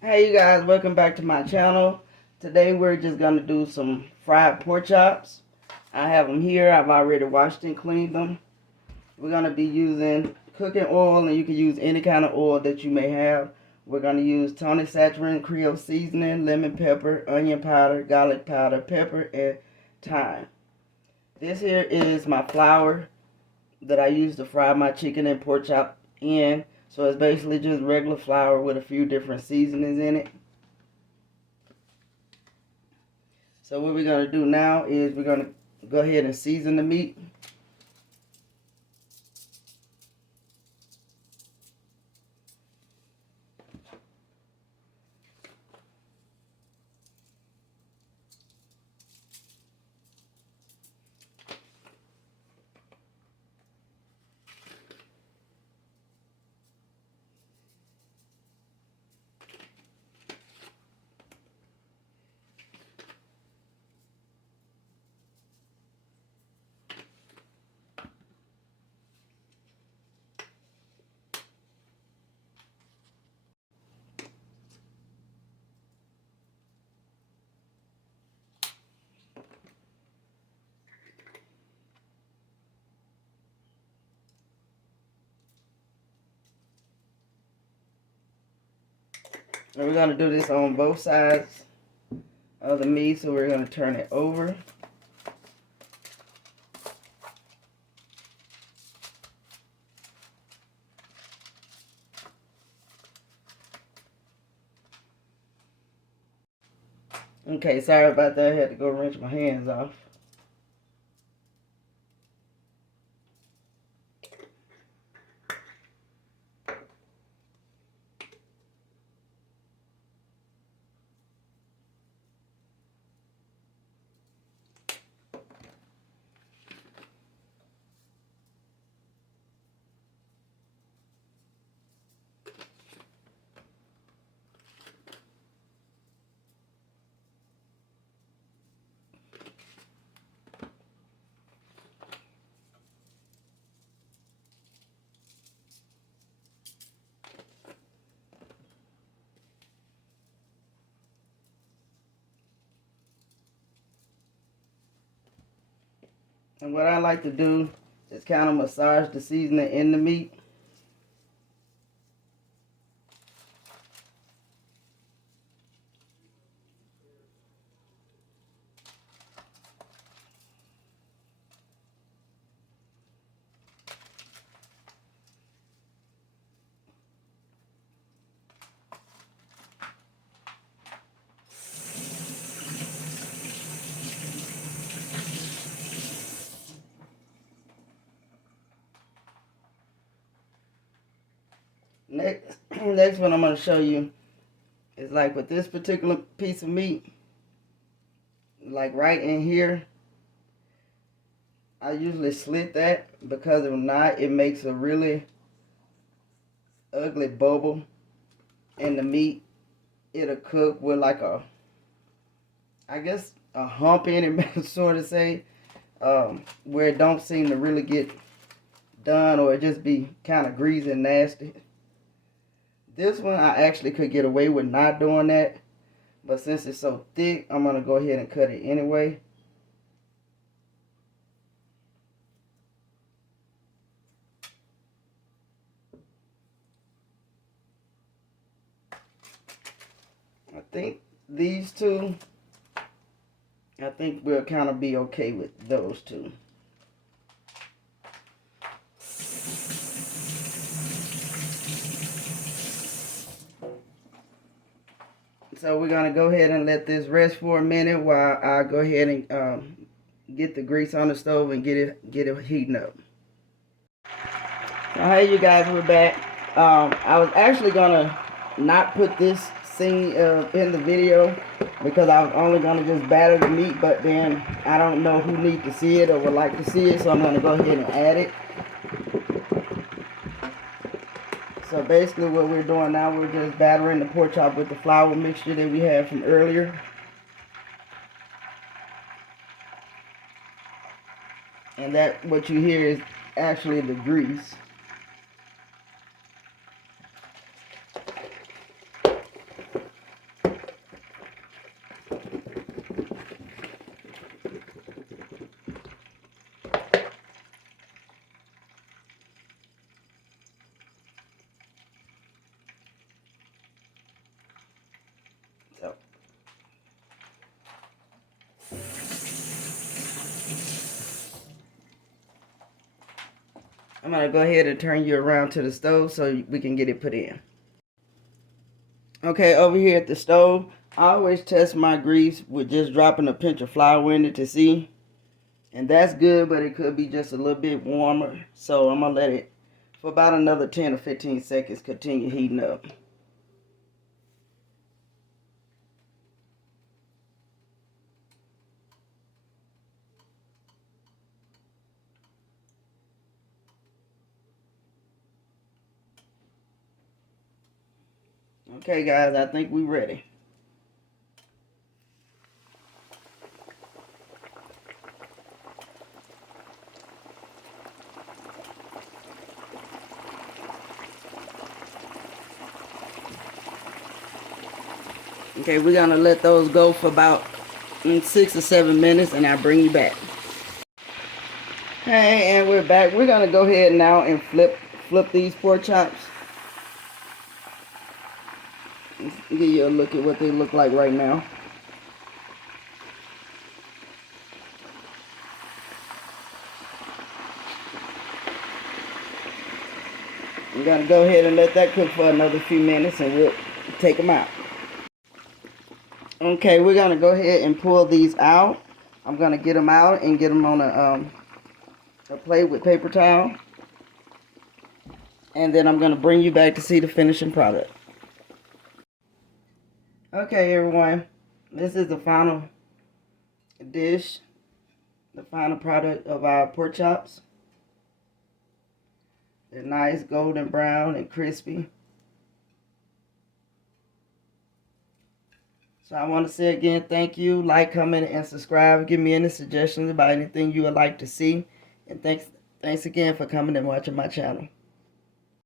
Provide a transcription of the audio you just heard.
Hey you guys, welcome back to my channel. Today we're just going to do some fried pork chops. I have them here. I've already washed and cleaned them. We're going to be using cooking oil, and you can use any kind of oil that you may have. We're going to use Tony Saturated Creole seasoning, lemon pepper, onion powder, garlic powder, pepper, and thyme. This here is my flour that I use to fry my chicken and pork chop in. So it's basically just regular flour with a few different seasonings in it. So what we're going to do now is we're going to go ahead and season the meat. And we're going to do this on both sides of the meat, so we're going to turn it over. Okay, sorry about that. I had to go rinse my hands off. And what I like to do is kind of massage the seasoning in the meat. Next one I'm going to show you is like with this particular piece of meat, like right in here, I usually slit that, because if not, it makes a really ugly bubble in the meat. It'll cook with like I guess a hump in it, sort of say, where it don't seem to really get done, or it just be kind of greasy and nasty. This one I actually could get away with not doing that, but since it's so thick, I'm going to go ahead and cut it anyway. I think these two, I think we'll kind of be okay with those two. So we're going to go ahead and let this rest for a minute while I go ahead and get the grease on the stove and get it heating up. So hey you guys, we're back. I was actually going to not put this scene in the video, because I was only going to just batter the meat, but then I don't know who needs to see it or would like to see it, so I'm going to go ahead and add it. So basically what we're doing now, we're just battering the pork chop with the flour mixture that we had from earlier. And that, what you hear, is actually the grease. I'm going to go ahead and turn you around to the stove so we can get it put in. Okay, over here at the stove, I always test my grease with just dropping a pinch of flour in it to see. And that's good, but it could be just a little bit warmer. So I'm going to let it, for about another 10 or 15 seconds, continue heating up. Okay, guys, I think we're ready. Okay, we're going to let those go for about 6 or 7 minutes, and I'll bring you back. Hey, and we're back. We're going to go ahead now and flip these pork chops. Let's give you a look at what they look like right now. We're going to go ahead and let that cook for another few minutes, and we'll take them out. Okay, we're going to go ahead and pull these out. I'm going to get them out and get them on a plate with paper towel. And then I'm going to bring you back to see the finishing product. Okay, everyone. This is the final dish, the final product of our pork chops. They're nice, golden brown and crispy. So I want to say again, thank you. Like, comment, and subscribe. Give me any suggestions about anything you would like to see. And thanks again for coming and watching my channel.